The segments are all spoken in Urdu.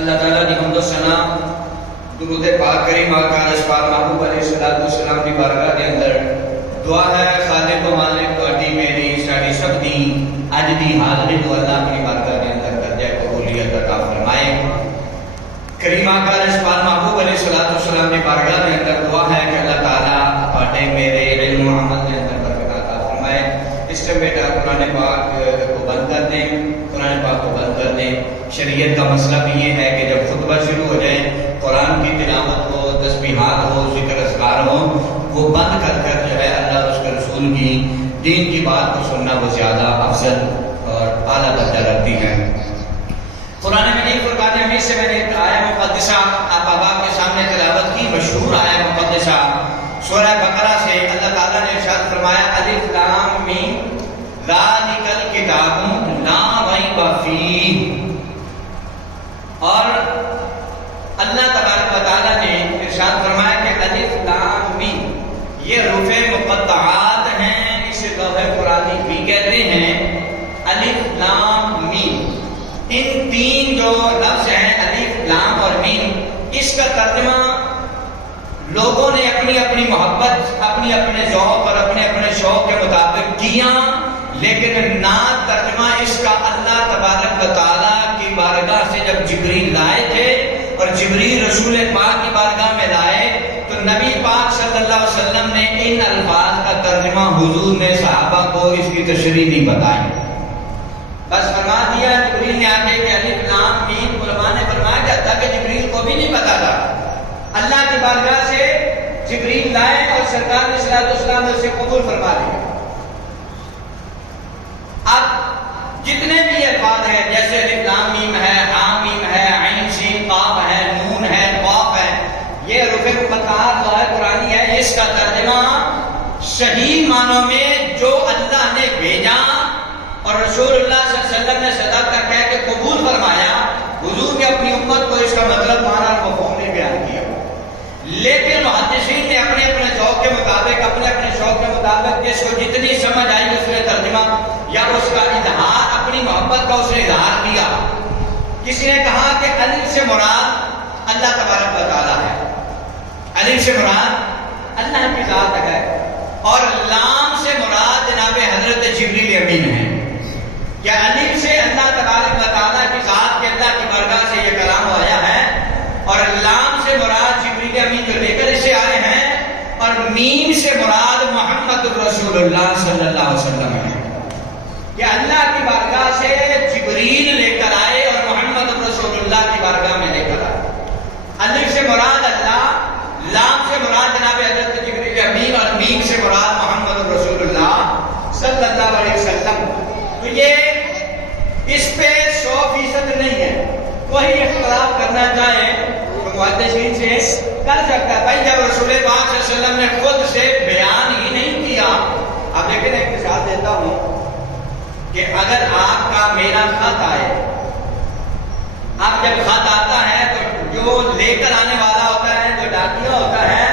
اللہ تعالیٰ کی حمد و ثنا درود پاک کریم آقا اشفاق محبوب علیہ السلام کی بارگاہ کے اندر دعا ہے خالق و مالک تہاڈی میری ساڈی سب دی اج دی حاضری کو اللہ کی بارگاہ کے اندر درجہ قبولیت عطا فرمائے۔ کریم آقا اشفاق محبوب علیہ السلام کی بارگاہ کے اندر دعا ہے کہ اللہ تعالیٰ تہاڈے میرے علم و عمل کے اندر برکت عطا فرمائے۔ اس سے بیٹا قرآن پاک کو بند کر دیں، قرآن پاک کو بند کر دیں۔ شریعت کا مسئلہ بھی یہ ہے کہ جب خطبہ شروع ہو جائے، قرآن کی تلاوت ہو، تسبیحات ہو، ذکر اذکار ہو، وہ بند کر کر جو ہے اللہ اور اس کے رسول کی دین کی بات کو سننا وہ زیادہ افضل اور اعلیٰ درجہ رکھتی ہے۔ قرآن مجید فرقان حمید سے میں نے ایک آیہ مقدسہ آپ احباب کے سامنے تلاوت کی، مشہور آیہ مقدسہ سورہ بقرہ سے۔ اللہ تعالیٰ نے ارشاد فرمایا الف لام میم ذالک الکتاب لا ریب فیہ، اور اللہ تبارک و تعالیٰ نے ارشاد فرمایا کہ الف لام میم یہ حروف مقطعات ہیں، اسے لوح قرآنی بھی کہتے ہیں۔ الف لام میم، ان تین جو لفظ ہیں الف لام اور میم، اس کا ترجمہ لوگوں نے اپنی اپنی محبت، اپنے اپنے ذوق اور اپنے اپنے شوق کے مطابق کیا، لیکن نہ ترجمہ اس کا اللہ تبارک و تعالیٰ کی بارگاہ سے جب جبریل لائے تھے اور جبریل رسول پاک کی بارگاہ میں لائے تو نبی پاک صلی اللہ علیہ وسلم نے ان الفاظ کا ترجمہ حضور نے صحابہ کو اس کی تشریح نہیں بتائی، بس فرما دیا جبریل نے آگے کہ الف لام میم۔ علماء نے فرمایا جاتا کہ جبریل کو بھی نہیں پتا تھا، اللہ کی بارگاہ سے جبریل لائے اور سرکار نے صلی اللہ علیہ وسلم نے اسے قبول فرما لیا۔ اب جتنے بھی الفاظ ہیں جیسے الف لام میم ہے، ہاں میم ہے، عین سین قاف ہے، نون ہے، قاف ہے، یہ حروف مقطعات لوح قرآنی ہے، اس کا ترجمہ صحیح معنوں میں جو اللہ نے بھیجا اور رسول اللہ صلی اللہ علیہ وسلم نے صدق کا کہہ کے قبول فرمایا، حضور نے اپنی امت کو اس کا مطلب معنی اور مفہوم نہیں بیان کیا، لیکن محدثین نے اپنے اپنے ذوق کے مطابق، اپنے اپنے شوق کے مطابق جس کو جتنی سمجھ آئی اس نے ترجمہ یا اس کا اظہار، اپنی محبت کا اس نے اظہار کیا۔ کسی نے کہا کہ الف سے مراد اللہ تبارک و تعالیٰ ہے، الف سے مراد اللہ کی ذات ہے، اور لام سے مراد جناب حضرت جبریل امین ہے۔ کیا الف سے اللہ تبارک و تعالیٰ کی ذات کے اللہ کی بارگاہ سے یہ کلام آیا ہے، اور لام سے مراد جبریل امین جو لے کر اسے آئے ہیں، اور میم سے مراد محمد رسول اللہ صلی اللہ علیہ وسلم ہے۔ کہ اللہ کی بارگاہ سے جبریل لے کر آئے اور محمد رسول اللہ کی بارگاہ میں لے کر آئے۔ الف سے مراد اللہ، لام سے مراد جناب حضرت جبریل امین، اور میم سے مراد محمد رسول اللہ صلی اللہ علیہ وسلم۔ تو یہ اس پہ 100% نہیں ہے، کوئی اختلاف کرنا چاہے تو محدثین سے کر سکتا ہے۔ بھائی جب رسول پاک صلی اللہ علیہ وسلم نے خود سے بیان ہی نہیں کیا، اب لیکن ایک مثال دیتا ہوں کہ اگر آپ کا میرا خط آئے، اب جب خط آتا ہے تو جو لے کر آنے والا ہوتا ہے، جو ڈاکیا ہوتا ہے،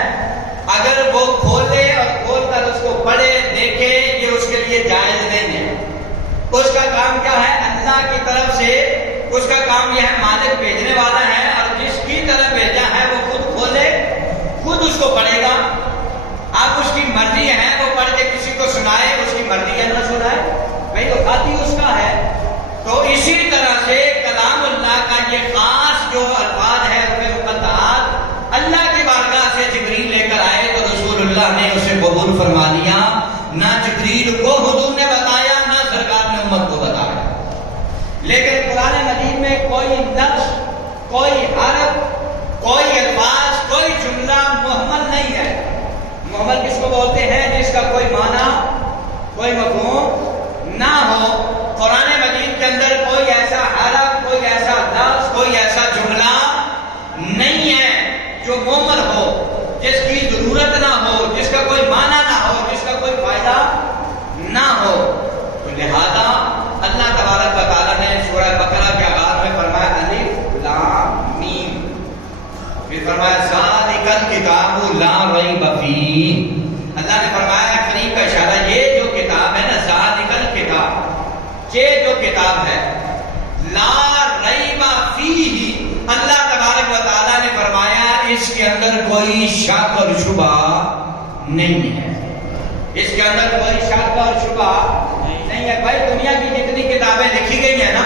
اگر وہ کھولے اور کھول کر اس کو پڑھے دیکھے، یہ اس کے لیے جائز نہیں ہے۔ اس کا کام کیا ہے؟ اللہ کی طرف سے اس کا کام یہ ہے، مالک بھیجنے والا ہے اور جس کی طرف بھیجا ہے وہ خود کھولے، خود اس کو پڑھے گا۔ اب اس کی مرضی ہے وہ پڑھ کے کسی کو سنائے، اس کی مرضی ہے نہ سنائے، بھائی تو خط ہی اس کا ہے۔ تو اسی طرح سے کلام اللہ کا یہ خاص جو الفاظ ہے حروف مقطعات، اللہ کی بارگاہ سے جبریل لے کر آئے تو رسول اللہ نے اسے قبول فرما لیا، نہ جبریل کو حضور نے بتایا نہ سرکار نے امت کو بتایا۔ لیکن قرآن مجید میں کوئی لفظ، کوئی حرف، کوئی الفاظ، کوئی جملہ محمل نہیں ہے۔ محمل کس کو بولتے ہیں؟ جس کا کوئی معنی، کوئی مفہوم نہ ہو۔ قرآن مجید کے اندر کوئی ایسا حرف، کوئی ایسا لفظ، کوئی ایسا جملہ نہیں ہے جو محمل ہو، جس کی ضرورت نہ ہو، جس کا کوئی معنی نہ ہو، جس کا کوئی فائدہ نہ ہو۔ تو لہذا اللہ تبارک و تعالیٰ نے سورہ بقرہ کے آغاز میں فرمایا الف لام میم، پھر فرمایا ذالک الکتاب لا ریب فیہ۔ اللہ نے فرمایا قریب کا اشارہ، یہ جو کتاب ہے نا، ذالک الکتاب، یہ جو کتاب ہے اس کے اندر کوئی شک اور شبہ نہیں ہے، اس کے اندر کوئی شک اور شبہ نہیں ہے۔ بھائی دنیا کی جتنی کتابیں لکھی گئی ہیں نا،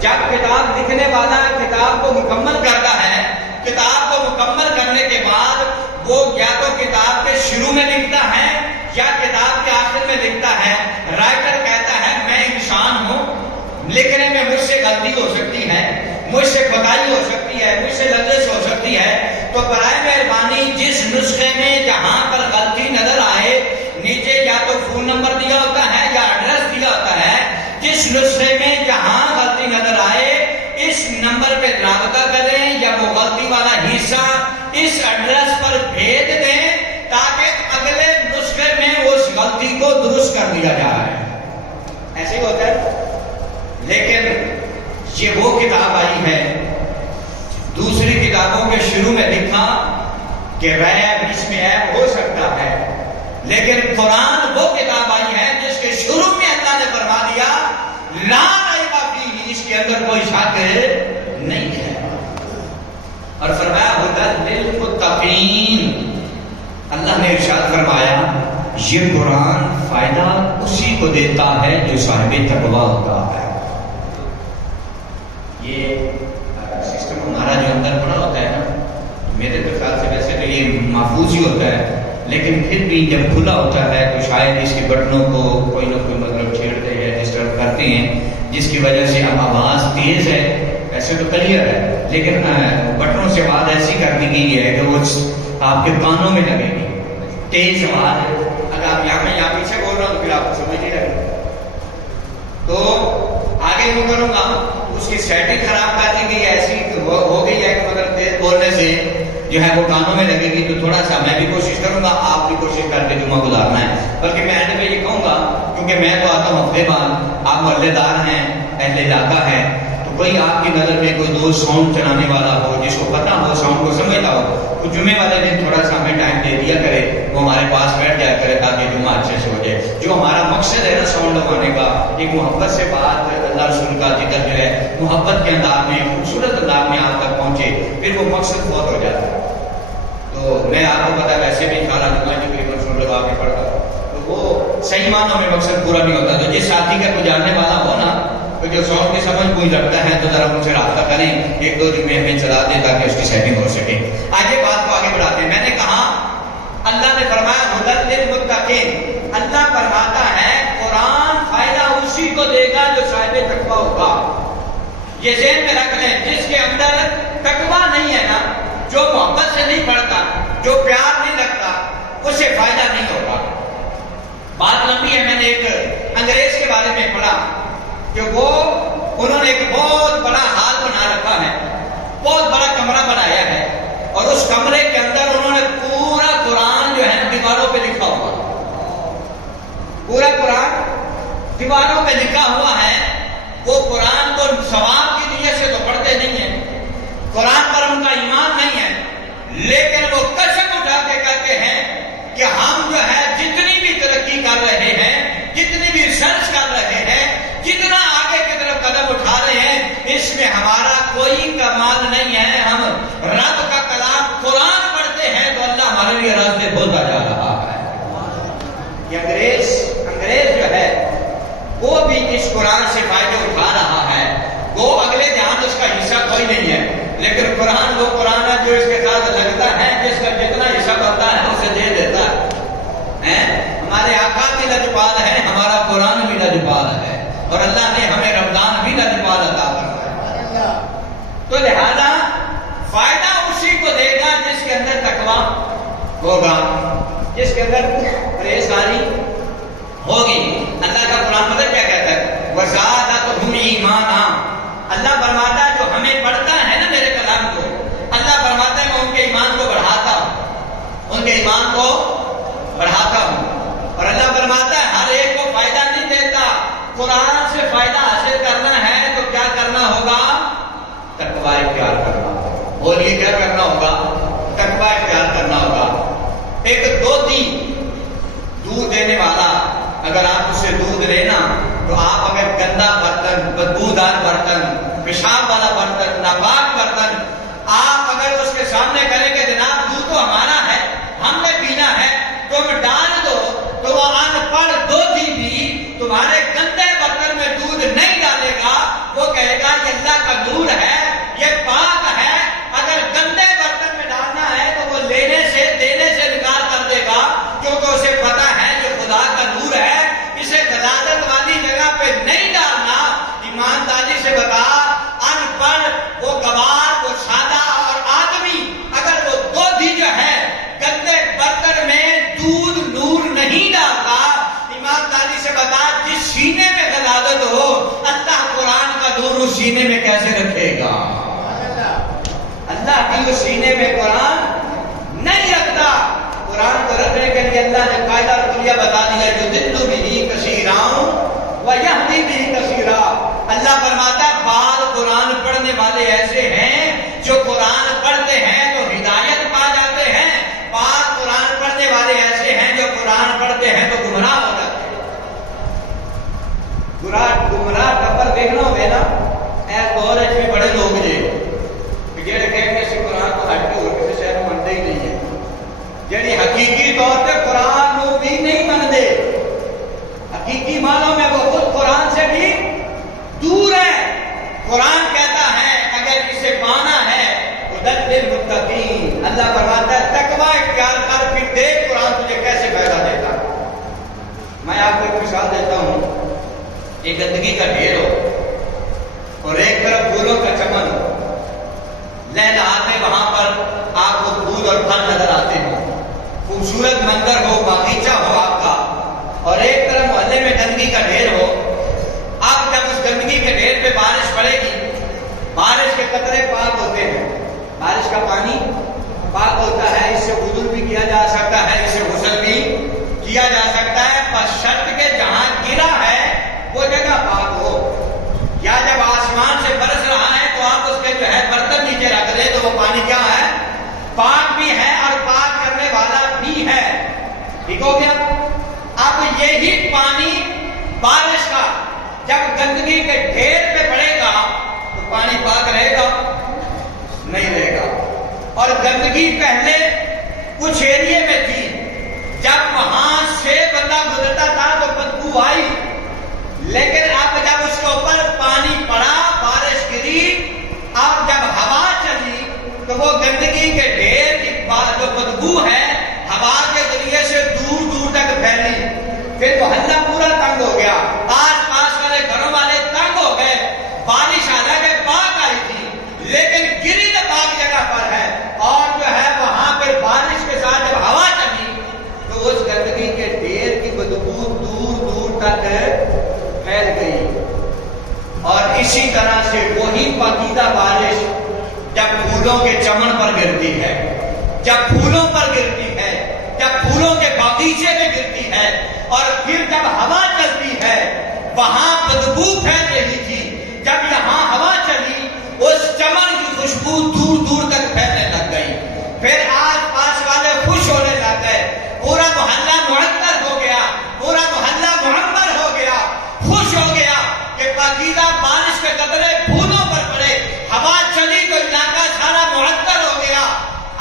جب کتاب لکھنے والا کتاب کو مکمل کرتا ہے، کتاب کو مکمل کرنے کے بعد وہ یا تو کتاب کے شروع میں لکھتا ہے یا کتاب کے آخر میں لکھتا ہے۔ رائٹر کہتا ہے میں انسان ہوں، لکھنے میں مجھ سے غلطی ہو سکتی ہے، مجھ سے خطائی ہو سکتی ہے، مجھ سے لغزش ہو سکتی ہے، تو برائے مہربانی جس نسخے میں جہاں پر غلطی نظر آئے، نیچے یا تو فون نمبر دیا ہوتا ہے یا ایڈریس دیا ہوتا ہے، جس نسخے میں جہاں غلطی نظر آئے اس نمبر پہ رابطہ کریں یا وہ غلطی والا حصہ اس ایڈریس پر بھیج دیں تاکہ اگلے نسخے میں اس غلطی کو درست کر دیا جائے۔ ایسے ہی ہوتا ہے۔ لیکن یہ وہ کتاب آئی ہے، دوسری کتابوں کے شروع میں لکھا کہ ریب اس میں عیب ہو سکتا ہے، لیکن قرآن وہ کتاب آئی ہے جس کے شروع میں اللہ نے فرما دیا لا ریب فیہ، اس کے اندر کوئی شک نہیں ہے، اور فرمایا ھدی للمتقین۔ اللہ نے ارشاد فرمایا یہ قرآن فائدہ اسی کو دیتا ہے جو صاحب تقویٰ ہوتا ہے۔ یہ سسٹم ہمارا جو اندر پڑا ہوتا ہے نا، میرے خیال سے ویسے تو یہ محفوظ ہی ہوتا ہے، لیکن پھر بھی جب کھلا ہوتا ہے تو شاید اس کے بٹنوں کو کوئی نہ کوئی مطلب چھیڑتے ہیں، ڈسٹرب کرتے ہیں، جس کی وجہ سے اب آواز تیز ہے، ایسے تو کلیئر ہے، لیکن بٹنوں سے آواز ایسی کر دی گئی ہے کہ وہ آپ کے کانوں میں لگے گی، تیز آواز ہے۔ اگر آپ یہاں پیچھے بول رہا ہوں پھر آپ کو سمجھ نہیں لگے گا، تو آگے وہ کروں گا، اس کی سیٹنگ خراب کر دی گئی، ایسی ہو گئی ہے کہ مگر تیز بولنے سے جو ہے وہ کانوں میں لگے گی، تو تھوڑا سا میں بھی کوشش کروں گا، آپ بھی کوشش کر کے جمعہ گزارنا ہے۔ بلکہ میں اینڈ پہ یہ کہوں گا، کیونکہ میں تو آتا ہوں ہفتے بعد، آپ محلے دار ہیں، اہل علاقہ ہے، تو کوئی آپ کی نظر میں کوئی دوست ساؤنڈ چلانے والا ہو، جس کو پتا ہو، ساؤنڈ کو سمجھتا ہو، تو جمعے والے دن تھوڑا سا ہمیں ٹائم دے دیا کرے، وہ ہمارے پاس بیٹھ جایا کرے تاکہ جمعہ اچھے سے ہو جائے۔ جو ہمارا مقصد ہے نا ساؤنڈ لگانے کا، ایک محبت سے بات، اللہ رسول کا ذکر جو ہے محبت کے انداز میں، خوبصورت انداز میں آپ تک پہنچے، پھر وہ مقصد بہت ہو جاتا ہے۔ تو میں آپ کو پتا ویسے بھی سارا جمعہ تقریباً سن لگا کے پڑھتا ہوں، تو وہ صحیح معنوں میں مقصد پورا نہیں ہوتا۔ تو جس ساتھی کا کوئی جاننے والا ہو نا، تو جو ساؤنڈ کی سمجھ کوئی رکھتا ہے، تو ذرا ان سے رابطہ کریں، ایک دو جمعے ہمیں چلا دیں تاکہ اس کی سیٹنگ ہو سکے۔ آگے بات کو آگے بڑھاتے ہیں۔ میں نے کہا اللہ نے فرمایا ھدی للمتقین، اللہ فرماتا ہے قرآن فائدہ اسی کو دے گا جو صاحب تقویٰ ہوگا۔ یہ ذہن میں رکھ لیں، جس کے اندر تقویٰ نہیں ہے نا، جو محبت سے نہیں پڑھتا، جو پیار نہیں لگتا، اسے فائدہ نہیں ہوگا۔ بات لمبی ہے، میں نے ایک انگریز کے بارے میں پڑھا کہ انہوں نے ایک بہت بڑا ہال بنا رکھا ہے، بہت بڑا کمرہ بنایا ہے، اور اس کمرے کے اندر انہوں نے پورا قرآن جو ہے نا دیواروں پہ لکھا ہوا، پورا قرآن دیواروں پہ لکھا ہوا ہے۔ وہ قرآن کو ثواب کی نیت سے تو پڑھتے نہیں ہیں، قرآن پر ان کا ایمان نہیں ہے، لیکن وہ قسم اٹھا کے کہتے ہیں کہ ہم جو ہے جتنی بھی ترقی کر رہے ہیں، جتنی بھی ریسرچ کر رہے ہیں، جتنا آگے کی طرف قدم اٹھا رہے ہیں، اس میں ہمارا کوئی کمال نہیں ہے، ہم رب کا کلام قرآن پڑھتے ہیں تو اللہ ہمارے لیے راستے کھولتا جا رہا ہے۔ یہ انگریز جو ہے وہ بھی اس قرآن سے فائدہ اٹھا رہا ہے، وہ اگلے جہاں اس کا حصہ کوئی نہیں ہے، لیکن قرآن وہ قرآن ہے جو اس کے ساتھ لگتا ہے، جس کا جتنا حصہ بنتا ہے اسے دے دیتا ہے۔ ہمارے آقا بھی لجپال ہے، ہمارا قرآن بھی لجپال ہے، اور اللہ نے ہمیں رمضان بھی لجپال عطا فرمایا۔ تو لہذا فائدہ اسی کو دے گا جس کے اندر تقویٰ ہوگا، جس کے اندر پرہیزگاری ہوگی۔ اللہ کا قرآن مطلب کیا کہتا ہے؟ وَزَادَتْهُمْ ایمانا، اللہ فرماتا ہے جو ہمیں پڑھتا ہے نا میرے کلام کو، اللہ فرماتا ہے میں ان کے ایمان کو بڑھاتا ہوں، ان کے ایمان کو بڑھاتا ہوں۔ اور اللہ فرماتا ہے ہر ایک کو فائدہ نہیں دیتا، قرآن سے فائدہ حاصل کرنا ہے تو کیا کرنا ہوگا؟ تقویٰ اختیار کرنا ہوگا۔ بولیے کیا کرنا ہوگا؟ تقویٰ اختیار کرنا ہوگا۔ ایک دودھ دینے والا، اگر آپ اس سے دودھ لینا تو آپ اگر گندا برتن، بدبودار برتن، پیشاب والا برتن، ناپاک برتن آپ اگر اس کے سامنے کریں کہ جناب کیسے رکھے گا؟ اللہ کی اس سینے میں قرآن نہیں رکھتا. قرآن کو رکھنے کے لیے اللہ نے قاعدہ اور کلیہ بتا دیا جو دل بھی کثیراں ویہدی بھی کثیرا. اللہ فرماتا ہے بعض قرآن پڑھنے والے ایسے ہیں جو قرآن پڑھتے ہیں تو ہدایت پا جاتے ہیں، بعض قرآن پڑھنے والے ایسے ہیں جو قرآن پڑھتے ہیں تو گمراہ ہو جاتے ہیں. گمراہ ٹبر دیکھنا ہوئے نا ایس دور میں بڑے لوگ جڑے کہتے ہیں قرآن کو ہٹ کے اور کسی شہر منتے ہی نہیں ہے، جڑی حقیقی طور پہ قرآن کو بھی نہیں منتے، حقیقی معنوں میں وہ خود قرآن سے بھی دور ہے. قرآن کہتا ہے اگر اسے پانا ہے ہدی للمتقین، اللہ فرماتا ہے تقوی اختیار کر پھر دیکھ قرآن تجھے کیسے فائدہ دیتا. میں آپ کو ایک مثال دیتا ہوں. ایک گندگی کا ڈھیر ہو اور ایک طرف پھولوں کا چمن ہو، لہلہاتے وہاں پر آپ کو پھول اور پھل نظر آتے ہوں، خوبصورت منظر ہو، باغیچہ ہو آپ کا، اور ایک طرف محلے میں گندگی کا ڈھیر ہو. اب جب اس گندگی کے ڈھیر پہ بارش پڑے گی، بارش کے قطرے پاک ہوتے ہیں، بارش کا پانی پاک ہوتا ہے، اس سے غسل بھی کیا جا سکتا ہے، اس سے غسل بھی کیا جا سکتا ہے، بشرط کہ جہاں گرا ہے وہ جگہ پاک ہو. یا جب آسمان سے برس رہا ہے تو آپ اس کے جو ہے برتن نیچے رکھ دیں تو وہ پانی کیا ہے؟ پاک بھی ہے اور پاک کرنے والا بھی ہے. ٹھیک ہو گیا؟ اب یہی پانی بارش کا جب گندگی کے ڈھیر پہ پڑے گا تو پانی پاک رہے گا؟ نہیں رہے گا. اور گندگی پہلے کچھ ایریے میں تھی، جب وہاں سے بندہ گزرتا تھا تو بدبو آئی، لیکن اب جب اس کے اوپر پانی پڑا، بارش گری، اب جب ہوا چلی تو وہ گندگی کے ڈھیر کی جو بدبو ہے ہوا کے ذریعے سے دور دور تک پھیلی. پھر محلہ پورا تنگ ہو گیا، آس پاس والے گھروں والے تنگ ہو گئے. بارش حالانکہ پاک آئی تھی لیکن گری تو پاک جگہ پر ہے، اور جو ہے وہاں پہ بارش کے ساتھ جب ہوا چلی تو اس گندگی کے ڈھیر کی بدبو دور دور تک پھیل گئی. اور اسی طرح سے وہی پاکیزہ بارش جب پھولوں کے چمن پر گرتی ہے، جب پھولوں پر گرتی ہے، جب پھولوں کے باغیچے میں گرتی ہے، اور پھر جب ہوا چلتی ہے وہاں بدبو پھیل رہی تھی، جب یہاں ہوا چلی اس چمن کی خوشبو دور دور تک پھیلنے لگ گئی. پھر آس پاس والے خوش ہونے لگ گئے، پورا محلہ معطر ہو گیا، پورا محلہ معمر ہو گیا، خوش ہو گیا کہ پاکیزہ بارش کے قطرے پھولوں پر پڑے، ہوا چلی تو علاقہ سارا معطر ہو گیا.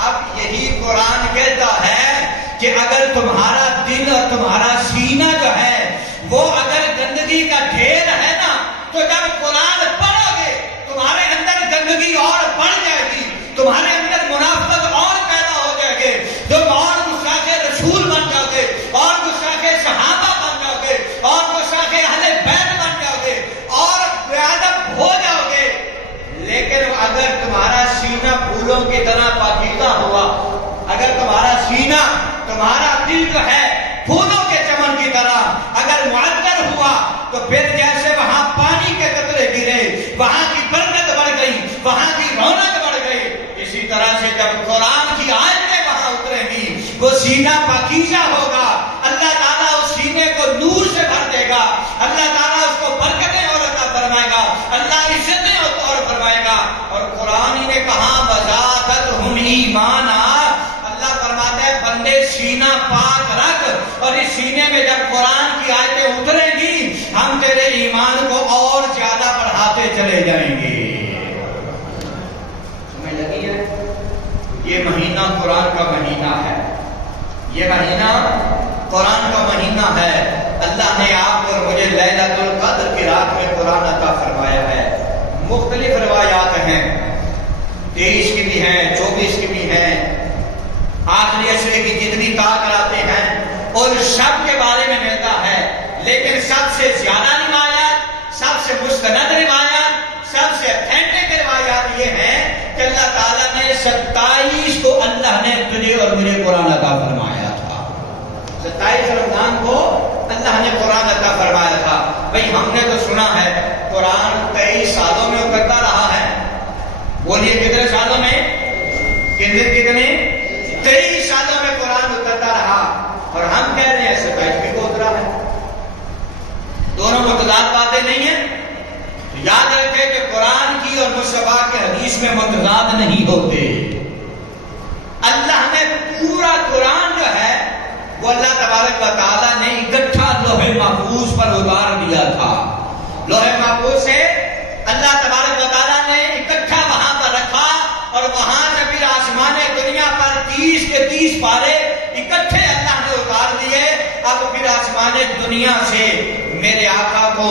اب یہی قرآن کہتا ہے کہ اگر تمہارا دل اور تمہارا سینہ جو ہے وہ اگر گندگی کا ڈھیر ہے نا، تو جب قرآن پڑھو گے تمہارے اندر گندگی اور بڑھ جائے گی، تمہارے اندر منافقت اور پیدا ہو جائے گی، تم اور گستاخ رسول بن جاؤ گے، اور گستاخ صحابہ بن جاؤ گے، اور گستاخ اہل بیت بن جاؤ گے، اور بے ادب ہو جاؤ گے. لیکن اگر تمہارا سینہ پھولوں کی طرح پاکیزہ ہوا، اگر تمہارا سینہ، تمہارا دل جو ہے پھولوں کے چمن کی طرح اگر معطر ہوا تو پھر جیسے وہاں پانی کے قطرے گرے وہاں کی برکت بڑھ گئی، وہاں کی رونق بڑھ گئی. اسی طرح سے جب قرآن کی آیتیں وہاں اتریں گی وہ سینہ پاکیزہ ہوگا، اللہ تعالیٰ اس سینے کو نور سے بھر دے گا، اللہ تعالیٰ اس کو برکتیں اور عطا فرمائے گا، اللہ عزتیں اور فرمائے گا. اور قرآن ہی نے کہا وزادتہم ایمانا، اللہ فرماتا ہے بندے سینہ پاک رکھ، اور اس سینے میں جب قرآن کی آیتیں اتریں گی ہم تیرے ایمان کو اور زیادہ بڑھاتے چلے جائیں گے. سمجھ لگی ہے؟ یہ مہینہ قرآن کا مہینہ ہے، یہ مہینہ قرآن کا مہینہ ہے. اللہ نے آپ اور مجھے لیلۃ القدر کی رات میں قرآن عطا فرمایا ہے. مختلف روایات ہیں، 23 کی بھی ہیں، 24 کی بھی ہیں، آخری عشرے کی جتنی کہا کراتے ہیں اور سب کے بارے میں ملتا ہے. لیکن سب سے زیادہ روایات، سب سے مستند روایات، سب سے اتھینٹک روایات یہ ہیں کہ اللہ تعالیٰ نے 27 کو اللہ نے تجھے اور مجھے قرآن عطا فرمایا تھا. 27 رمضان کو اللہ نے قرآن عطا فرمایا تھا. بھئی ہم نے تو سنا ہے قرآن 23 سالوں میں اترتا رہا ہے، بولیے کتنے سالوں میں؟ کتنے 23 سالوں میں قرآن اترتا رہا، اور ہم کہہ رہے ہیں 27 کو اترا ہے۔ دونوں متضاد باتیں نہیں ہیں۔ یاد رکھے کہ قرآن کی اور مصطفیٰ کے حدیث میں متضاد نہیں ہوتے۔ اللہ نے پورا قرآن جو ہے وہ اللہ تبارک و تعالیٰ نے اکٹھا لوح محفوظ پر اتار دیا تھا۔ لوح محفوظ سے اللہ تبارک و تعالیٰ نے اکٹھا وہاں پر رکھا، اور وہاں سے پھر آسمان دنیا پر 30 کے 30 پارے اکٹھے اللہ نے اتار دیے۔ اب پھر آسمان دنیا سے میرے آقا کو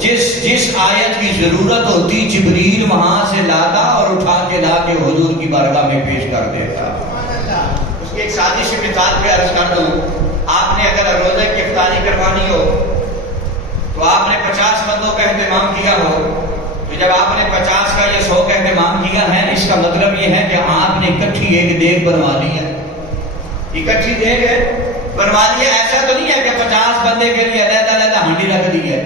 جس آیت کی ضرورت ہوتی جبریل وہاں سے لاتا اور اٹھا کے لا کے حضور کی بارگاہ میں پیش کر دیتا۔ اس کی ایک سادی سی مثال پہ عرض کر دوں، آپ نے اگر روزے کی افطاری کروانی ہو تو آپ نے 50 بندوں کا اہتمام کیا ہو، تو جب آپ نے 50 کا یا 100 کا اہتمام کیا ہے، اس کا مطلب یہ ہے کہ آپ نے اکٹھی ایک دیگ بنوا لی ہے، اکٹھی دیگ ہے بنوا لی ہے۔ ایسا تو نہیں ہے کہ 50 بندے کے لیے علیحدہ علیحدہ ہانڈی رکھ دی ہے،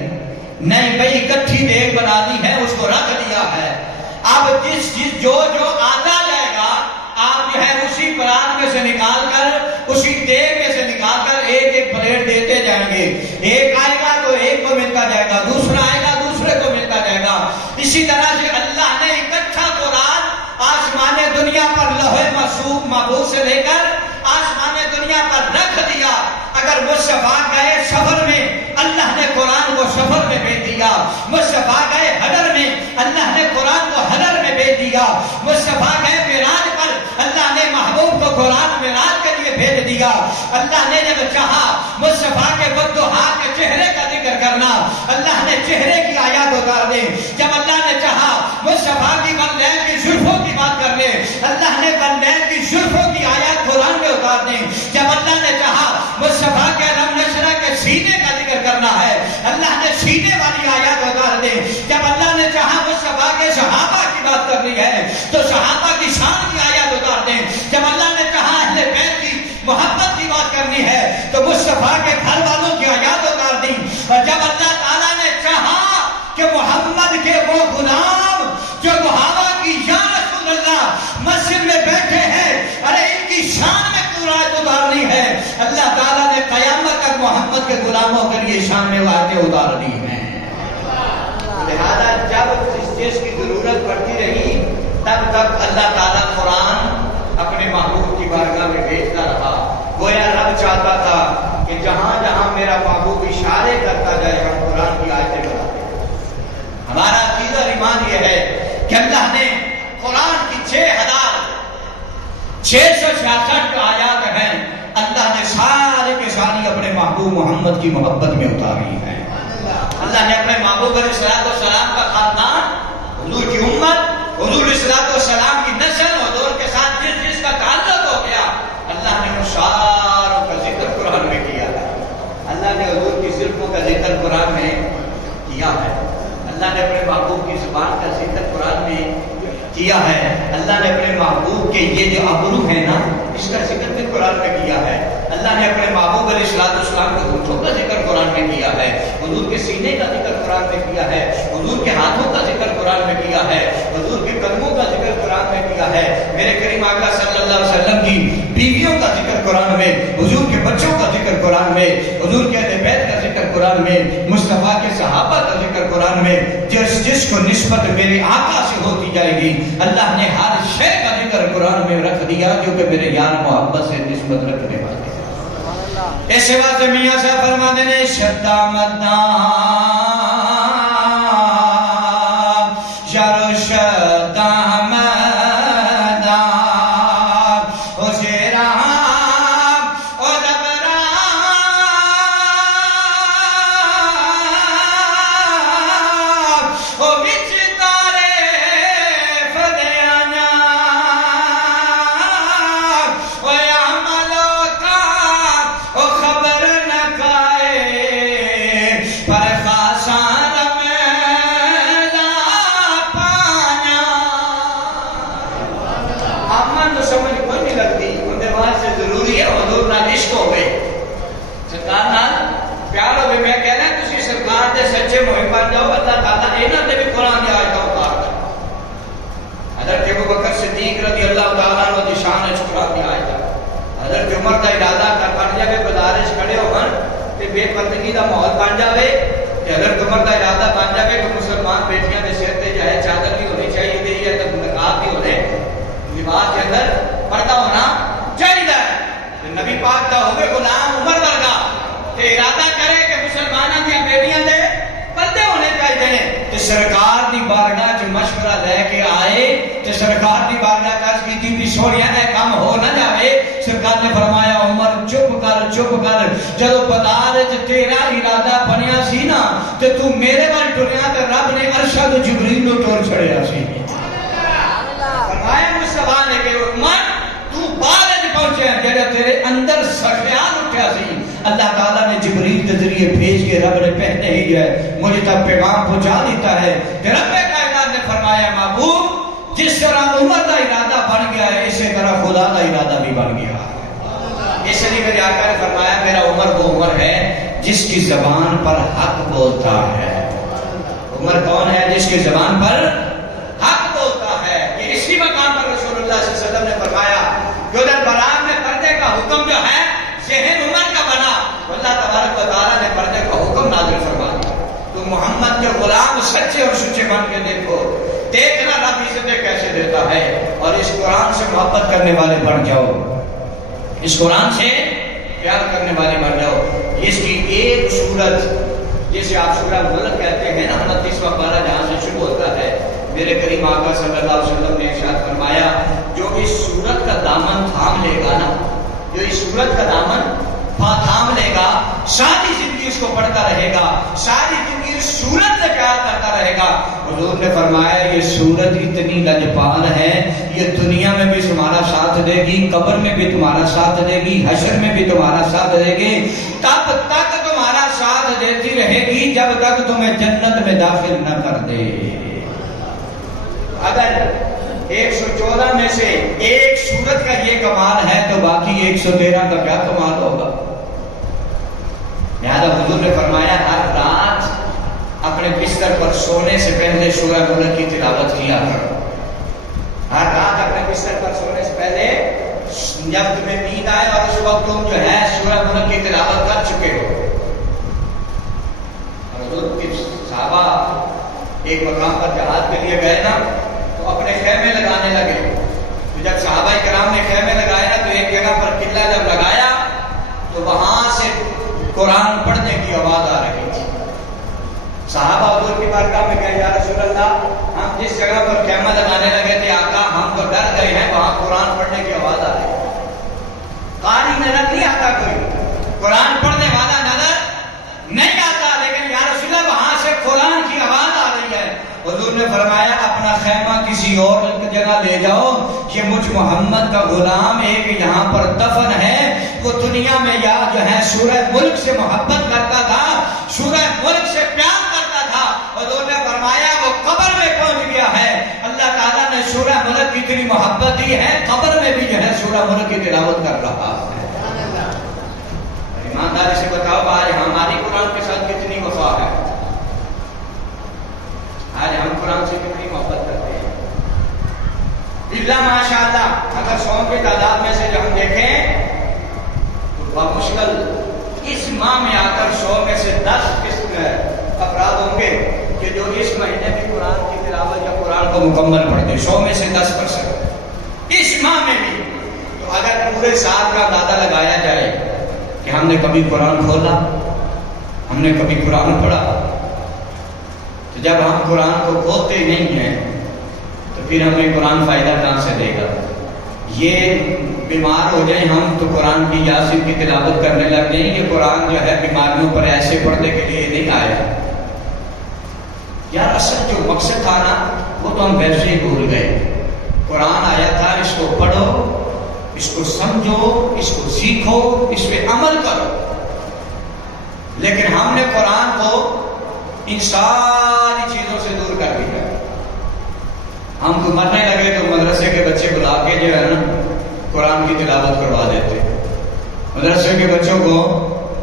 نہیں بھائی اکٹھی دیگ بنا دی ہے، اس کو رکھ دیا ہے۔ اب جو آتا جائے گا آپ جو ہے اسی پران میں سے نکال کر، اسی دیگ میں سے نکال کر ایک ایک پلیٹ دیتے جائیں گے۔ ایک آئے گا تو ایک کو ملتا جائے گا، دوسرا آئے گا دوسرے کو ملتا جائے گا۔ اسی طرح سے اللہ نے اکٹھا قرآن آسمان دنیا پر لوح محفوظ سے لے کر آسمان دنیا پر رکھ دیا۔ اگر مصطفیٰ گئے سفر میں، اللہ نے قرآن کو سفر میں بھیج دیا۔ مصطفیٰ گئے حضر میں، اللہ نے قرآن کو حضر میں بھیج دیا۔ مصطفیٰ گئے معراج پر، اللہ نے محبوب کو قرآن معراج کے لیے بھیج دیا۔ اللہ نے جب چاہا مصطفیٰ کے والضحیٰ کے چہرے کا ذکر کرنا، اللہ نے چہرے کی آیات اتار دی۔ جب اللہ نے چاہا مصطفیٰ کی واللیل کی زلفوں کی بات کر لے، اللہ نے واللیل کی زلفوں کی آیات قرآن میں اتار دی۔ جب اللہ نے چاہا مصطفیٰ کے علم نشرہ کے سینے کا ذکر کرنا ہے، اللہ نے سینے والی آیات اتار دی۔ جب اللہ نے چاہا مصطفیٰ کے صحابہ کی بات کرنی ہے تو صحابہ کی شان کی آیات اتار دیں۔ جب اللہ نے چاہا اہل بیت کی محبت کی بات کرنی ہے تو مصطفیٰ کے گھر والوں کی آیات اتار دی۔ اور جب اللہ تعالیٰ نے چاہا کہ محمد کے وہ غلام جو محابہ کی یا رسول اللہ مسجد میں بیٹھے ہیں، ارے ان کی شان میں آیت اتارنی ہے، اللہ تعالیٰ نے قیامت تک محمد کے غلاموں کے لیے شان میں آیتیں اتار دی ہیں۔ لہذا جب جس کی ضرورت پڑتی رہی تب تک اللہ تعالیٰ قرآن اپنے محبوب کی بارگاہ میں بھیجتا رہا۔ گویا رب چاہتا تھا کہ جہاں جہاں میرا محبوب اشارے کرتا جائے ہم قرآن کی آیتیں بناتے ہیں۔ ہمارا عقیدہ اور ایمان یہ ہے کہ اللہ نے قرآن کی 666 آیات ہیں، اللہ نے سارے کے ساری اپنے محبوب محمد کی محبت میں اتاری ہیں۔ اللہ نے اپنے محبوب علیہ السلام کا خاندان، حضور کی امت، حضور علیہ السلام کی نسل، حضور کے ساتھ جس کا تعلق ہو گیا، اللہ نے ان ساروں کا ذکر قرآن میں کیا ہے۔ اللہ نے حضور کی زلفوں کا ذکر قرآن میں کیا ہے، اللہ نے اپنے محبوب کی زبان کا ذکر قرآن میں کیا ہے، اللہ نے اپنے محبوب کے یہ جو ابرو ہے نا اس کا ذکر بھی قرآن میں کیا ہے، اللہ نے اپنے محبوب علیہ السلام کے ہونٹوں کا ذکر قرآن میں کیا ہے، حضور کے سینے کا ذکر قرآن میں کیا ہے، حضور کے ہاتھوں کا ذکر قرآن میں کیا ہے، حضور کے قدموں کا ذکر قرآن میں کیا ہے، میرے کریم آقا صلی اللہ علیہ وسلم کی بیویوں کا ذکر قرآن میں، حضور کے بچوں کا ذکر قرآن میں، حضور کے اہل بیت کا ذکر قرآن میں، مصطفیٰ کے صحابہ کا ذکر قرآن میں، جس کو نسبت میرے آقا سے ہوتی جائے گی اللہ نے ہر شے کا ذکر قرآن میں رکھ دیا جو کہ میرے یار محبت سے نسبت رکھنے والے ہیں۔ اس واسطے میاں صاحب فرماتے ہیں شدہ مداں خاصا عمر کا ارادہ بن جائے گزارش کھڑے ہو کہ بے پردگی کا ماحول بن جائے کہ اگر عمر کا ارادہ بن جائے کہ مسلمان بیٹیاں کے سر پہ جو ہے چادر بھی ہونی چاہیے تھی یا تو نقاب بھی ہونے لباس کے اندر پردہ ہونا چاہیے نبی پاک کا ہوئے غلام عمر ورگا کہ ارادہ کرے کہ مسلمانوں کی بیٹیاں دے پردے ہونے چاہیے تو سرکار دی بارگاہ چ مشورہ لے کے آئے تو سرکار دی بارگاہ کر کی تھی بھی سوڑیا اے کام ہو نہ جاوے سرکار نے فرمایا عمر چپ کر جدو بازار وچ تیرا ارادہ بنیا سی نا تے تو میرے وال ٹریا تے رب نے عرش تے جبریل نو ٹور چھڑیا سی فرمایا مصطفیٰ نے کہ عمر تو بعد وچ پہنچیا جڑا تیرے اندر خیال اٹھیا سی اللہ تعالیٰ نے جبریل کے ذریعے بھیج کے رب نے پہنے ہی ہے مجھے تب پیغام پہنچا دیتا ہے کہ رب کائنات نے فرمایا محبوب جس طرح عمر کا ارادہ بن گیا ہے اسی طرح خدا کا ارادہ بھی بن گیا ہے اس لیے میرے آقا نے فرمایا میرا عمر وہ عمر ہے جس کی زبان پر حق بولتا ہے عمر کون ہے جس کی زبان پر حق بولتا ہے یہ اسی مقام پر رسول اللہ صلی اللہ علیہ وسلم نے فرمایا کہ ادھر برات میں پردے کا حکم جو ہے ذہن عمر کا بنا اللہ تبارک و تعالیٰ نے پردے کا حکم نازل فرما دیا تو محمد کے غلام سچے اور سچے بن کے دیکھو دیکھنا رب عزتیں کیسے دیتا ہے اور اس قرآن سے محبت کرنے والے بن جاؤ اس قرآن سے پیار کرنے والے بن جاؤ اس کی ایک صورت جسے آپ سورہ ملک کہتے ہیں نا 29واں پارہ جہاں سے شروع ہوتا ہے میرے کریم آقا صلی اللہ علیہ وسلم نے ارشاد فرمایا جو اس سورت کا دامن تھام لے گا نا جو اس سورت کا دامن تھام لے گا ساری زندگی اس کو پڑھتا رہے گا ساری زندگی اس سورت سے پیار کرتا رہے گا حضور نے فرمایا یہ سورت اتنی لجپال ہے یہ دنیا میں بھی تمہارا ساتھ دے گی قبر میں بھی تمہارا ساتھ دے گی حشر میں بھی تمہارا ساتھ دے گی تب تک تمہارا ساتھ دیتی رہے گی جب تک تمہیں جنت میں داخل نہ کر دے اگر 114 میں سے ایک سورت کا یہ کمال ہے تو باقی 113 کا کیا کمال ہوگا لہذا حضور نے فرمایا ہر رات اپنے بستر پر سونے سے پہلے سورہ ملک کی تلاوت کیا کرو ہر رات اپنے بستر پر سونے سے پہلے جب تمہیں نیند آئے اور اس وقت تم جو ہے سورہ ملک کی تلاوت کر چکے ہو حضور کے صحابہ ایک مقام پر جہاد کے لیے گئے نا تو اپنے خیمے لگانے لگے تو جب صحابہ کرام نے خیمے لگائے نا تو ایک جگہ پر قلعہ جب لگایا تو وہاں سے قرآن پڑھنے کی آواز آ رہی تھی صحابہ حضور کی بارگاہ میں کہے یا رسول اللہ ہم جس جگہ پر خیمہ لگانے لگے تھے آقا ہم تو ڈر گئے ہیں وہاں قرآن پڑھنے کی آواز آ رہی ہے قاری نظر نہیں آتا کوئی قرآن پڑھنے والا نظر نہیں آتا لیکن یا رسول اللہ وہاں سے قرآن کی آواز آ رہی ہے حضور نے فرمایا اپنا خیمہ کسی اور جگہ لے جاؤ کہ مجھ محمد کا غلام ایک یہاں پر دفن ہے وہ دنیا میں یا جو ہے سورہ ملک سے محبت کرتا تھا سورہ ملک سے پیار کرتا تھا حضور نے فرمایا وہ قبر میں پہنچ گیا ہے اللہ تعالیٰ نے سورہ ملک کی اتنی محبت دی ہے قبر میں بھی جو ہے سورہ ملک کی تلاوت کر رہا ہے ایمانداری سے بتاؤ آج ہماری قرآن کے ساتھ کتنی وفا ہے آج ہم قرآن سے کتنی محبت کرتے ہیں اللہ ماشاءاللہ اگر 100 کی تعداد میں سے جو ہم دیکھیں تو بمشکل اس ماہ میں آ کر 100 میں سے 10 افراد ہوں گے کہ جو اس مہینے بھی قرآن کی تلاوت یا قرآن کو مکمل پڑھتے 100 میں سے 10% اس ماہ میں بھی تو اگر پورے سال کا اندازہ لگایا جائے کہ ہم نے کبھی قرآن کھولا ہم نے کبھی قرآن پڑھا تو جب ہم قرآن کو کھولتے نہیں ہیں تو پھر ہمیں قرآن فائدہ کہاں سے دے گا یہ بیمار ہو جائیں ہم تو قرآن کی یاسین کی تلاوت کرنے لگ جائیں یہ قرآن جو ہے بیماریوں پر ایسے پڑھنے کے لیے نہیں آیا یار اصل جو مقصد تھا نا وہ تو ہم ویسے ہی بھول گئے قرآن آیا تھا اس کو پڑھو اس کو سمجھو اس کو سیکھو اس پہ عمل کرو لیکن ہم نے قرآن کو ان ساری چیزوں سے دور کر دیا ہم کو مرنے لگے تو مدرسے کے بچے بلا کے جو ہے نا قرآن کی تلاوت کروا دیتے مدرسے کے بچوں کو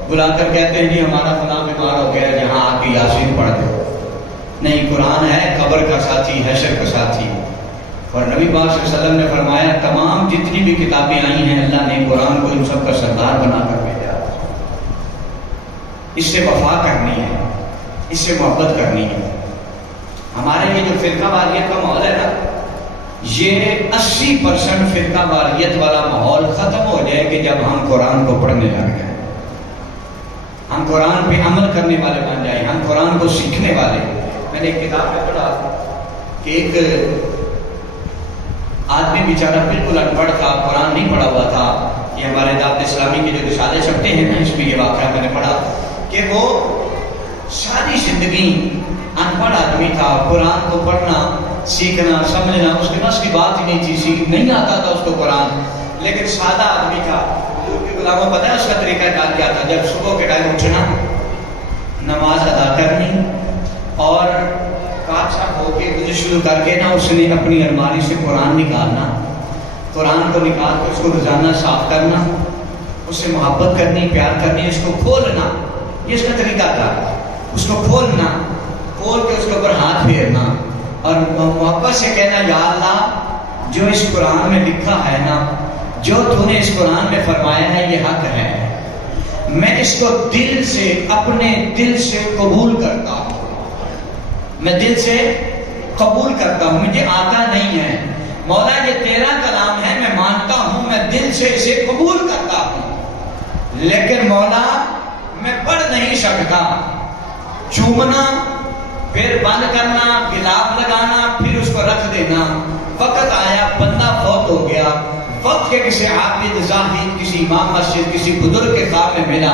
بلا کر کہتے ہیں جی ہمارا فلاں بیمار ہو گیا جہاں آ کے یاسین پڑھ دو نہیں قرآن ہے قبر کا ساتھی حشر کا ساتھی اور نبی پاک صلی اللہ علیہ وسلم نے فرمایا تمام جتنی بھی کتابیں آئی ہیں اللہ نے قرآن کو ان سب کا سردار بنا کر بھیجا. اس سے وفا کرنی ہے، اس سے محبت کرنی ہے. ہمارے یہ جو فرقہ واریت کا ماحول ہے نا، یہ 80% فرقہ واریت والا ماحول ختم ہو جائے کہ جب ہم قرآن کو پڑھنے لگ جائیں، ہم قرآن پہ عمل کرنے والے بن جائیں، ہم قرآن کو سیکھنے والے. میں نے ایک کتاب میں پڑھا کہ ایک آدمی بیچارہ بالکل ان پڑھ تھا، قرآن نہیں پڑھا ہوا تھا. یہ ہمارے دعوت اسلامی کے جو رسالے چھپتے ہیں نا، اس میں یہ واقعہ میں نے پڑھا کہ وہ ساری زندگی ان پڑھ آدمی تھا. قرآن کو پڑھنا، سیکھنا، سمجھنا اس کے بس کی بات ہی نہیں تھی، نہیں آتا تھا اس کو قرآن. لیکن سادہ آدمی تھا. حضور کے غلاموں پتہ ہے اس کا طریقہ کار کیا تھا؟ جب صبح کے ٹائم اٹھنا، نماز ادا کرنی اور کاٹ صاف ہو کے وضو شروع کر کے نا اس نے اپنی الماری سے قرآن نکالنا، قرآن کو نکال کے اس کو روزانہ صاف کرنا، اس سے محبت کرنی، پیار کرنی، اس کو کھولنا. یہ اس کا طریقہ تھا. اس کو کھولنا، کھول کے اس کے اوپر ہاتھ پھیرنا اور محبت سے کہنا یا اللہ جو اس قرآن میں لکھا ہے نا، جو تو نے اس قرآن میں فرمایا ہے یہ حق ہے، میں اس کو دل سے، اپنے دل سے قبول کرتا ہوں. میں دل سے قبول کرتا ہوں، مجھے آتا نہیں ہے مولا، یہ تیرا کلام ہے، میں مانتا ہوں، میں دل سے اسے قبول کرتا ہوں، لیکن مولا میں پڑھ نہیں سکتا. چومنا، پھر بند کرنا، غلاف لگانا، پھر اس کو رکھ دینا. وقت آیا، بندہ فوت ہو گیا، وقت کے کسی عابد، زاہد، کسی امام مسجد، کسی بزرگ کے خواب میں ملا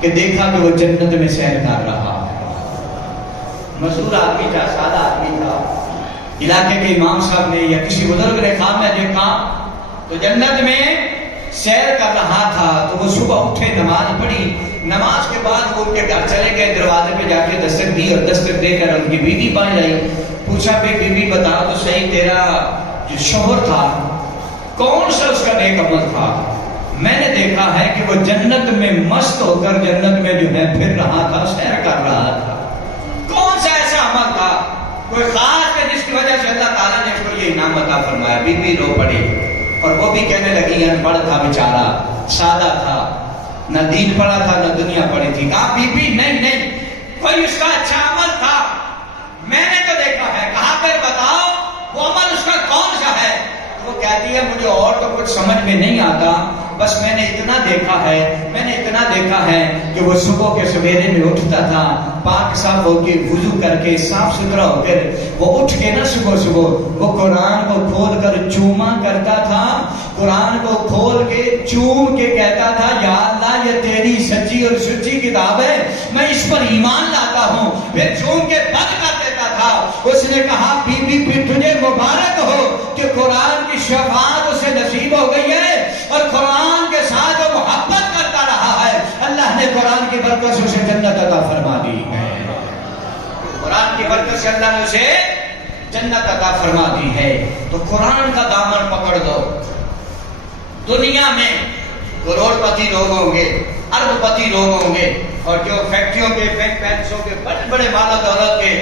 کہ دیکھا کہ وہ جنت میں سیر کر رہا ہے. مشہور آدمی تھا، سادہ آدمی تھا. علاقے کے امام صاحب نے یا کسی بزرگ نے خواب میں دیکھا تو جنت میں سیر کر رہا تھا. تو وہ صبح اٹھے، نماز پڑھی، نماز کے بعد وہ ان کے گھر چلے گئے. دروازے پہ جا کے دستک دی اور دستک دے کر ان کی بیوی پائی آئی. پوچھا بیوی بتا تو صحیح، تیرا جو شوہر تھا کون سا اس کا نیک عمل تھا؟ میں نے دیکھا ہے کہ وہ جنت میں مست ہو کر جنت میں جو ہے پھر رہا تھا، سیر کر رہا تھا. کون سا ایسا عمل تھا کوئی خاص ہے جس کی وجہ سے اللہ تعالیٰ نے اس کو یہ انعام عطا فرمایا؟ بیوی رو پڑی اور وہ بھی کہنے لگی ان پڑھ تھا بیچارہ، سادہ تھا، نہ دین پڑھا تھا نہ دنیا پڑھی تھی. کہا بیوی نہیں، کوئی اس کا اچھا عمل تھا، میں نے تو دیکھا ہے. کہا پھر بتاؤ وہ عمل اس کا کون سا ہے؟ وہ کہتی ہے مجھے اور تو کچھ سمجھ میں نہیں آتا، بس میں نے اتنا دیکھا ہے کہ وہ صبح کے سویرے میں اٹھتا تھا، پاک صاف ہو کے وضو کر کے صاف ستھرا ہو کر وہ اٹھ کے نا صبح وہ قرآن کو کھول کر چوما کرتا تھا. قرآن کو کھول کے چوم کے کہتا تھا یا اللہ یہ تیری سچی اور سچی کتاب ہے، میں اس پر ایمان لاتا ہوں. پھر چوم کے بند کر دیتا تھا. اس نے کہا بی بی تجھے مبارک ہو کہ قرآن کی شفاعت اسے نصیب ہو گئی ہے اور قرآن کے ساتھ وہ محبت کرتا رہا ہے. اللہ نے قرآن کی برکت سے اسے جنت عطا فرما دی ہے. قرآن کی برکت سے اللہ نے اسے جنت عطا فرما دی ہے. تو قرآن کا دامن پکڑ دو. دنیا میں کروڑ پتی لوگ ہوں گے، ارب پتی لوگ ہوں گے، اور جو فیکٹریوں کے، بینک بیلنسوں کے، بڑے بڑے مال و دولت کے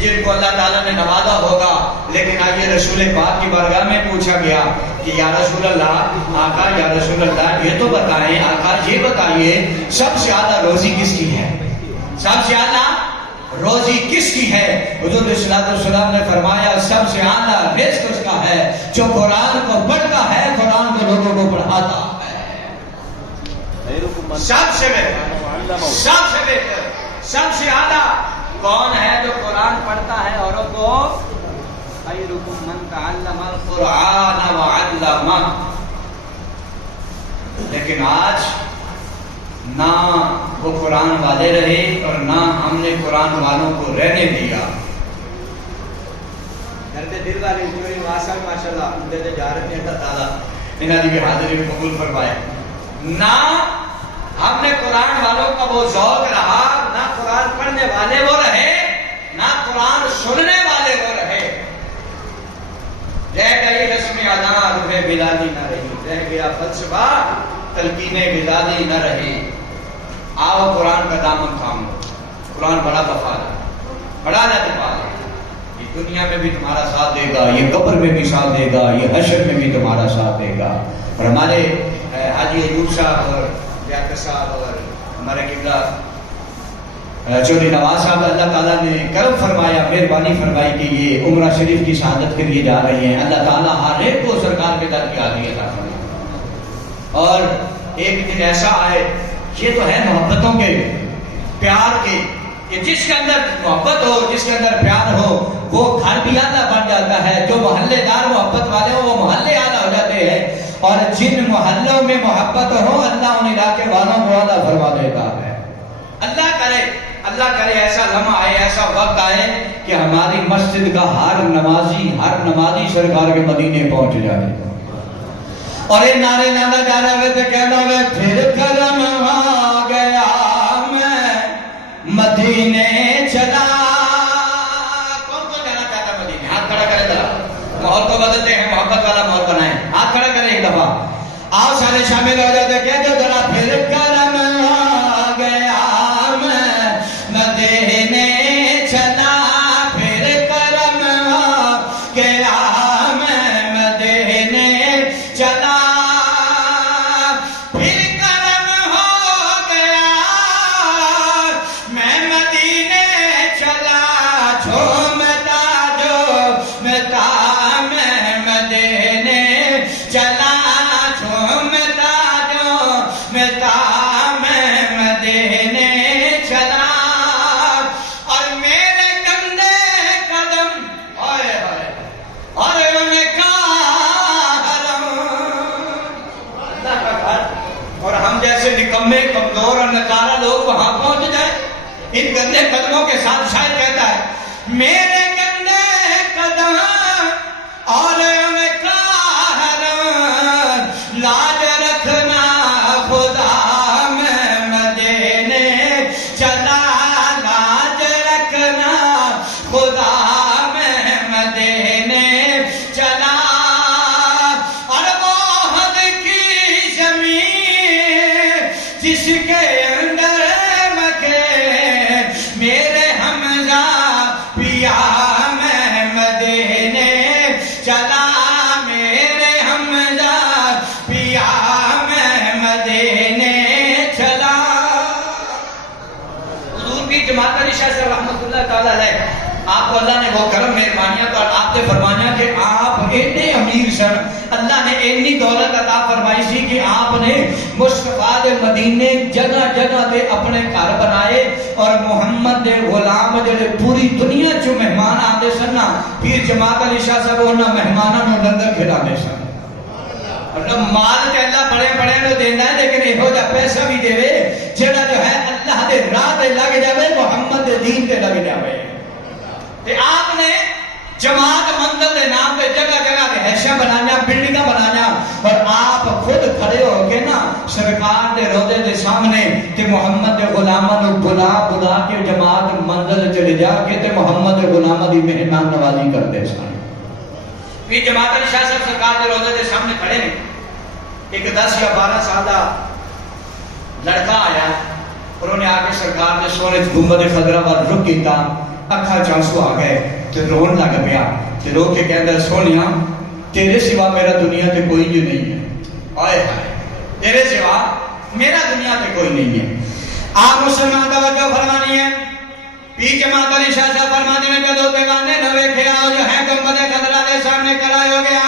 جن کو اللہ تعالیٰ نے نوازا ہوگا. لیکن آئیے رسول پاک کی بارگاہ میں پوچھا گیا کہ یا رسول اللہ، آقا یا رسول اللہ یہ تو بتائیں، آقا یہ بتائیے سب سے زیادہ روزی کس کی ہے؟ سب سے زیادہ روزی کس کی ہے؟ حضور صلی اللہ علیہ وسلم نے فرمایا سب سے اعلیٰ رزق اس کا ہے جو قرآن کو پڑھتا ہے، قرآن کو لوگوں کو پڑھاتا ہے. سب سے بہتر، سب سے اعلیٰ کون ہے؟ جو قرآن پڑھتا ہے اوروں کو. خیرکم من تعلم القرآن وعلمہ. لیکن آج نہ وہ قرآن والے رہے اور نہ ہم نے قرآن والوں کو رہنے دیا. گھر کے دل والے ماشاء اللہ اندر جا رہے ہیں، اللہ تعالیٰ انہوں نے حاضری میں قبول فرمایا. نہ ہم نے قرآن والوں کا وہ ذوق رہا، نہ قرآن پڑھنے والے وہ رہے، نہ قرآن سننے والے وہ رہے. رہ گئی رسم ادا روح بلادی نہ رہی، رہ گیا فلسفہ تلقین بلادی نہ رہی. آؤ قرآن کا دامن تھام لو. قرآن بڑا وفادار، بڑا لطیفہ ہے. یہ دنیا میں بھی تمہارا ساتھ دے گا، یہ قبر میں بھی ساتھ دے گا، یہ حشر میں بھی تمہارا ساتھ دے گا۔ اور ہمارے حاجی ایوب صاحب اور لیاقت صاحب اور ہمارے قبلہ چودھری نواز صاحب، اللہ تعالیٰ نے کرم فرمایا، مہربانی فرمائی کہ یہ عمرہ شریف کی شہادت کے لیے جا رہے ہیں۔ اللہ تعالیٰ ہر ایک کو سرکار کے در کی حاضری عطا فرمائے۔ اور ایک دن ایسا آئے، یہ تو ہے محبتوں کے، پیار کے، کہ جس کے اندر محبت ہو، جس کے اندر پیار ہو، وہ گھر بھی اعلیٰ بن جاتا ہے۔ جو محلے دار محبت والے ہو وہ محلے اعلیٰ ہو جاتے ہیں، اور جن محلوں میں محبت ہو اللہ ان علاقے والوں کو اعلیٰ فرما دیتا ہے۔ اللہ کرے ایسا لمحہ آئے، ایسا وقت آئے کہ ہماری مسجد کا ہر نمازی سرکار کے مدینے پہنچ جائے، اور یہ نعرے نادا جانا ہوئے تو کہنا ہوئے پھر کرم آ گیا میں مدینے چلا۔ کون جانا چاہتا مدینے؟ ہاتھ کھڑا کرے ذرا، ماحول کو بدلتے ہیں، محبت والا ماحول بنائیں۔ ہاتھ کھڑا کریں ایک دفعہ، آؤ سارے شامل ہو جاتے، کہتے ذرا پھر کرم آ گیا میں مدینے چلا، پھر کرم آ گیا میں مدینے چلا، پھر کرم ہو گیا میں مدینے چلا، جھومتا جھومتا میں مدینے چلا، جھومتا جھومتا میں مدینے چلا، اور میرے کندھے قدم ہائے ہائے اور ان کا حرم، اللہ کا گھر، اور ہم جیسے نکمے کمزور اور نکارا لوگ وہاں پہنچ جائیں ان گندے قدموں کے ساتھ۔ شاید کہتا ہے میرے گندے قدم اور ان کا حرم، لاج رکھنا خدا میں مدینے چلا، لاج رکھنا خدا میں مدینے چلا، اور وہ حد کی زمین جس کے اندر مکے میرے حمزہ پیا میں مدینے چلا، میرے حمزہ پیا میں مدینے چلا۔ حضور کی جماعت علی شاہ صاحب رحمۃ اللہ تعالیٰ علیہ، آپ کو اللہ نے وہ کرم مہربانیاں تو آپ نے فرمایا کہ آپ اتنے امیر سن، اللہ نے اتنی دولت عطا فرمائی سی کہ آپ نے مصطفیٰ دے مدینے جگہ جگہ تے اپنے گھر بنائے، اور محمد دے غلام جڑے پوری دنیا چوں مہمان آتے سن نا، پھر جماعت علی شاہ صاحب انہاں مہماناں نوں لنگر کھلانے سن۔ اور مال تے اللہ بڑے بڑے نو دیندا ہے، لیکن یہو جا پیسہ بھی دے جڑا جو ہے اللہ دے راہ تے لگ جاوے، محمد دے دین تے لگ جاوے۔ تے آپ نے جماعت منزل دے نام تے جگہ جگہ رہائشاں بنایا، بلڈنگاں بنایا، اور آپ خود کھڑے ہو کے نا سرکار دے روضے دے سامنے تے محمد دے غلاماں نو بلا بلا کے جماعت منزل چلے جا کے تے محمد دے غلاماں دی مہمان نوازی کرتے سن۔ پھر جماعت علی شاہ صاحب سرکار دے روضے دے سامنے کھڑے نے، ایک 10 یا 12 سالہ لڑکا آیا، اور انہیں آ کے سرکار نے سونے گنبد خضرا پر رک کیتا، اکھا چانسو آ گئے تے رون لگ پیا، تے رو کے کہندا سونیا تیرے سوا میرا دنیا تے کوئی جو نہیں ہے، آئے ہائے تیرے سوا میرا دنیا تے کوئی نہیں ہے۔ آپ مسلمان توجہ فرمانی ہے، پی جماعت علی شاہ صاحب فرماتے ہیں جدو بیگانے نہ ویکھیا جو ہے گنبد خضرا دے سامنے کھڑا ہو گیا،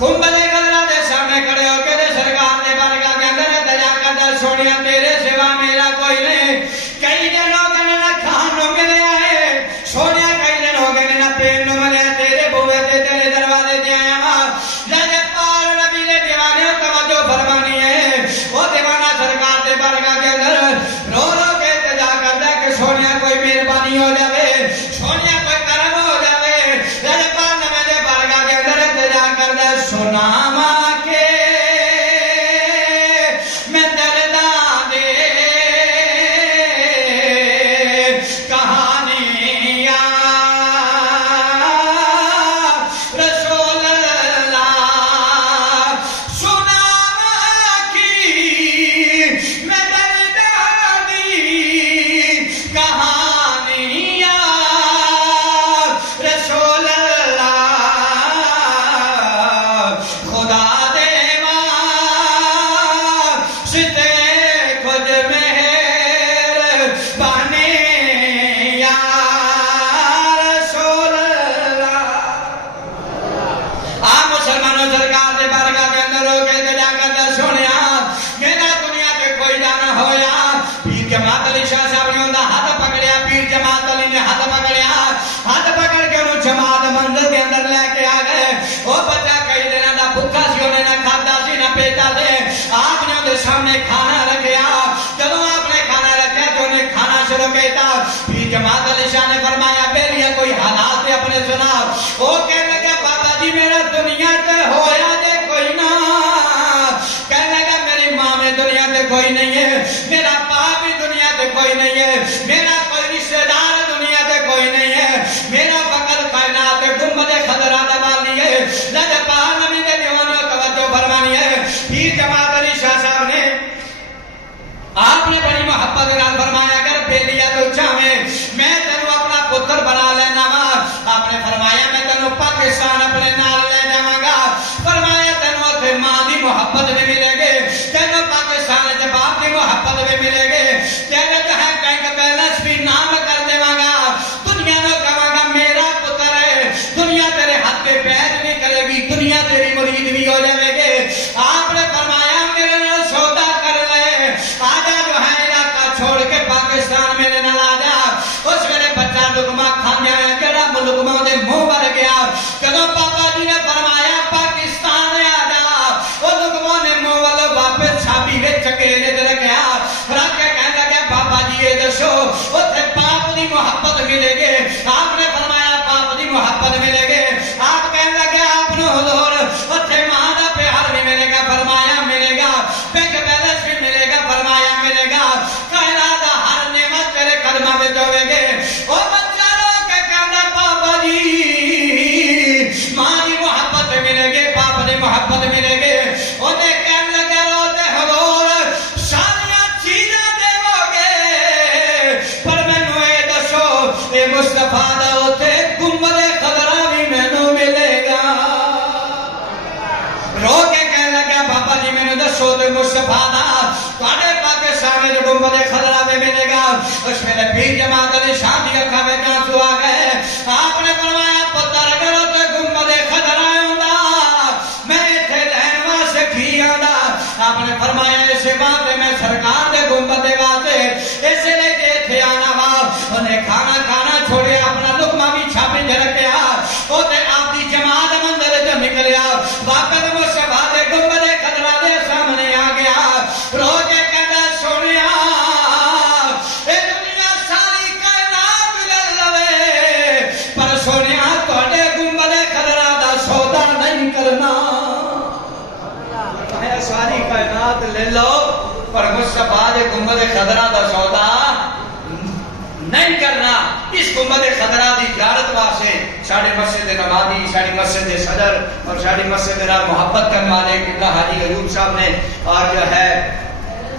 گنبد خضرا دے سامنے کھڑے ہو کے سرکار نے بارگاہ کے اندر دعا کردا سونیا تیرے سوا میرا کوئی نہیں، کئی دن ہو گئے نہ کھان نو ملیا ہے، سونیا کئی دن ہو گئے نہ پین نو ملیا، تیرے بوئے تے تیرے دروازے تے آیا ہاں، جے پار نبی نے دیوانے توجہ فرمانی ہے، وہ دیوانہ سرکار دے بارگاہ کے اندر رو رو کے دعا کردا کہ سونیا کوئی مہربانی ہو جاوے، سونیا کوئی کرم ہو جاوے، جے پار نبی دے بارگاہ کے اندر دعا کردا سناوا کے میں درداں دے کوئی نہیں ہے، میرا باپ بھی دنیا تے کوئی نہیں ہے، میرا کوئی رشتہ دار دنیا تے کوئی نہیں ہے، میرا فقط کائنات گنبد خضرا دا والی ہے۔ لج پاک نبی دے دیوانوں توجہ فرمانی ہے، پیر جماعت علی شاہ صاحب نے آپ نے بڑی محبت نال فرمایا اگر بیلیا تو چاہے میں تینوں اپنا پتر بنا لینا وا۔ آپ نے فرمایا میں تینوں پاکستان اپنے نال لے جاواں گا، فرمایا تینوں تے ماں دی محبت بھی ملے گی، تینوں پاکستان وچ باپ دی محبت بھی ملے گی، تیرے جو ہے بینک بیلنس بھی نام کر دیواں گا، دنیا نو کہاں گا میرا پتر ہے، دنیا تیرے ہاتھ پہ پیر بھی کرے گی، دنیا تیری مرید بھی ہو جائے گی۔ آپ نے فرمایا میرے نال سودا کر لے، آجا جو ہے علاقہ چھوڑ کے پاکستان میرے نال آجا۔ اس ویلے بچہ لقمہ کھاندیا ہے، جڑا لقمہ دے منہ بھر گیا، جدوں پاپا جی نے فرمایا پاکستان آجا، وہ لقمہ نے منہ والو واپس چھابی وچ چکیرے تے رکھیا، رکھ کے کہنے لگا بابا جی یہ دسو اوتھے باپ دی محبت ملے گی؟ آپ نے فرمایا باپ دی محبت ملے گی۔ آپ کہنے لگے آپ نو حضور اوتھے ماں دا پیار بھی ملے گا؟ فرمایا ملے گا، بینک بیلنس بھی ملے گا؟ فرمایا ملے گا، کائنات دا ہر نعمت تیرے قدماں وچ ہوے گی۔ او بچہ رو کے کہندا بابا جی ماں دی محبت ملے گی، باپ دی محبت ملے گی۔ اونے کہنے لگا رو تے حضور ساریاں چیزاں دیو گے پر مینوں اے دسو اے مصطفیٰ دا اوتھے گنبد خضرا بھی مینوں ملے گا؟ رو کے کہنے لگا بابا جی مینوں دسو تے مصطفیٰ دا تواڈے پاکستان وچ گنبد خضرا بھی ملے گا؟ اس ویلے پیر جماعت علی شاہ دی اکھاں وچ آنسو آ گئے۔ آپ نے فرمایا پتر اگر اوتھے گنبد خضرا ہوندا میں ایتھے رہن واسطے کی آندا؟ آپ نے فرمایا اسے واسطے میں سرکار دے گنبد واسطے اس لیے کہ ایتھے آنا وا۔ انہیں کھانا کھانا چھوڑیا، اپنا لقمہ بھی چھاپی چ رکھیا، اوتے آپ دی جماعت مندر چ نکلیا، واپس مصطفیٰ دے گنبد خضرا دے سامنے آ گیا، رو کے کہندا سونیا اے دنیا ساری کائنات لے لوے پر سونیا تواڈے گنبد خضرا دا سودا نہیں کرنا۔ اے ساری کائنات لے لو پر مصطفیٰ دے گنبد خضرا دا سودا نہیں کرنا۔ اس گنبد خضرا دی زیارت واسطے ساڈے مسجد نمازی، ساڈی مسجد صدر اور ساڈی مسجد نال محبت کرنے والے قبلہ حاجی ایوب صاحب نے اور جو ہے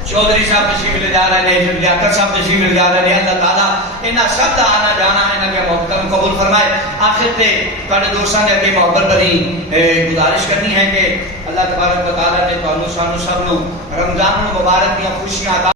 چودھری صاحب تشریف لے جا رہے ہیں، لیاقت صاحب تشریف لے جا رہے ہیں، اللہ تعالیٰ انہاں سب دا آنا جانا انہاں کے محترم قبول فرمائے۔ آخر تے تواڈے دوستاں دے اگے محبت بھری گزارش کرنی ہے کہ اللہ تبارک و تعالیٰ نے تانوں سانوں سب نوں رمضان المبارک دیاں خوشیاں